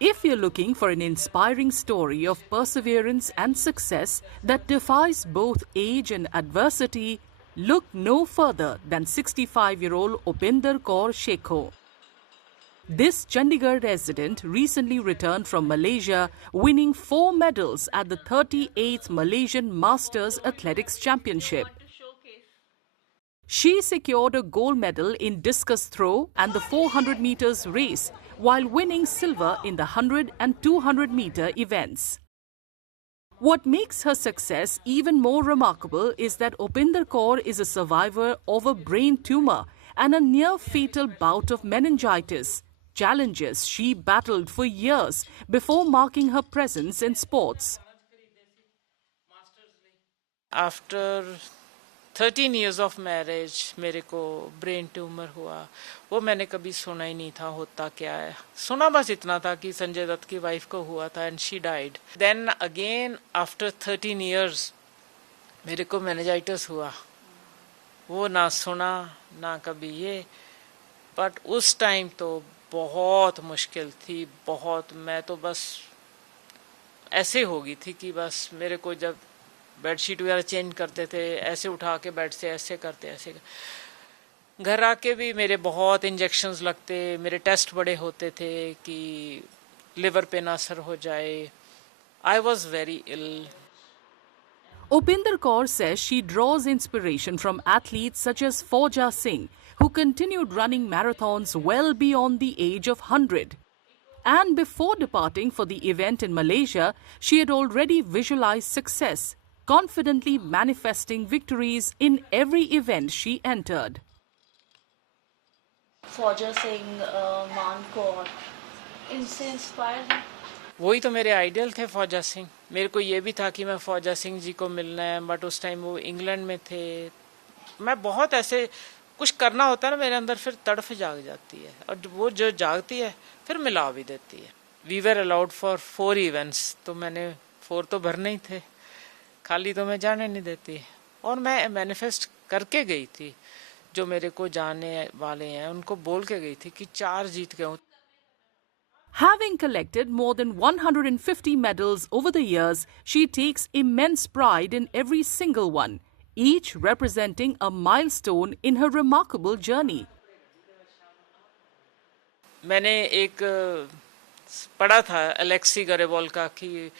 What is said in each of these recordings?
If you're looking for an inspiring story of perseverance and success that defies both age and adversity, look no further than 65-year-old Upinder Kaur Shekho. This Chandigarh resident recently returned from Malaysia, winning 4 medals at the 38th Malaysian Masters Athletics Championship. She secured a gold medal in discus throw and the 400 meters race, while winning silver in the 100 and 200 meter events. What makes her success even more remarkable is that Upinder Kaur is a survivor of a brain tumor and a near-fatal bout of meningitis, challenges she battled for years before marking her presence in sports. After 13 years of marriage, मेरे को brain tumour हुआ. वो मैंने कभी सुना ही नहीं था होता क्या है. सुना बस इतना था कि संजय दत्त की वाइफ को हुआ था and she died. Then again after 13 years मेरे को मेनिंजाइटिस हुआ. वो ना सुना ना कभी ये. बट उस टाइम तो बहुत मुश्किल थी. बहुत. मैं तो बस ऐसे हो गई थी कि बस मेरे को जब बेडशीट वगैरह चेंज करते थे, ऐसे उठा के बेड से ऐसे करते, ऐसे घर आके भी मेरे बहुत इंजेक्शंस लगते. मेरे टेस्ट बड़े होते थे कि लिवर पे ना असर हो जाए. I was very ill. Upinder Kaur says she draws inspiration from athletes such as Fauja Singh, who continued running marathons well beyond the age of 100. And before departing for the event in Malaysia, she had already visualized success, confidently manifesting victories in every event she entered. Fauja Singh, Man Kaur, इनसे inspire है. वही तो मेरे ideal थे फौजा सिंह. मेरे को ये भी था कि मैं फौजा सिंह जी को मिलना है, बट उस टाइम वो इंग्लैंड में थे. मैं बहुत ऐसे कुछ करना होता है ना मेरे अंदर, फिर तड़फ जाग जाती है, और वो जो जागती है फिर मिला भी देती है. We were allowed for 4 events, तो मैंने 4 तो भरने ही थे. खाली तो मैं जाने नहीं देती. और मैं मैनिफेस्ट करके गई थी. जो मेरे को जाने वाले हैं उनको बोल के गई थी कि 4 जीत गए हूँ. Having collected more than 150 medals over the years, she takes immense pride in every single one, each representing a milestone in her remarkable journey. मैंने एक पढ़ा था अलेक्सी गरेबोल का कि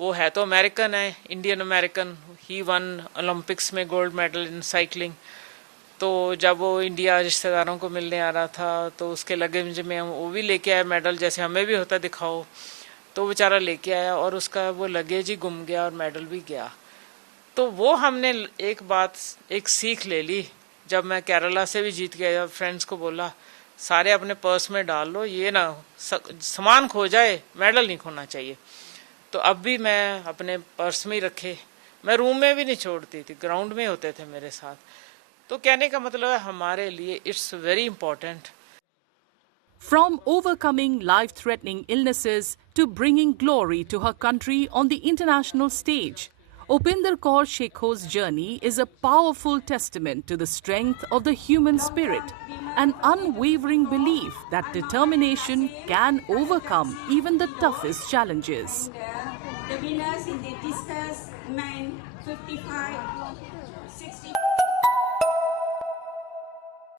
वो है तो अमेरिकन है, इंडियन अमेरिकन. ही वन ओलंपिक्स में गोल्ड मेडल इन साइकिलिंग. तो जब वो इंडिया रिश्तेदारों को मिलने आ रहा था तो उसके लगेज में वो भी लेके आया मेडल, जैसे हमें भी होता दिखाओ. तो बेचारा लेके आया और उसका वो लगेज ही गुम गया और मेडल भी गया. तो वो हमने एक सीख ले ली. जब मैं केरला से भी जीत गया, फ्रेंड्स को बोला सारे अपने पर्स में डाल लो, ये ना सामान खो जाए, मेडल नहीं खोना चाहिए. तो अब भी मैं अपने पर्स में ही रखे. मैं रूम में भी नहीं छोड़ती थी, ग्राउंड में होते थे मेरे साथ. तो कहने का मतलब है हमारे लिए it's very important. From overcoming life-threatening illnesses to bringing glory to her country on the international stage, Upinder Kaur Shekho's journey is a powerful testament to the strength of the human spirit, an unwavering belief that determination can overcome even the toughest challenges. The winners in the discus men 55, 60.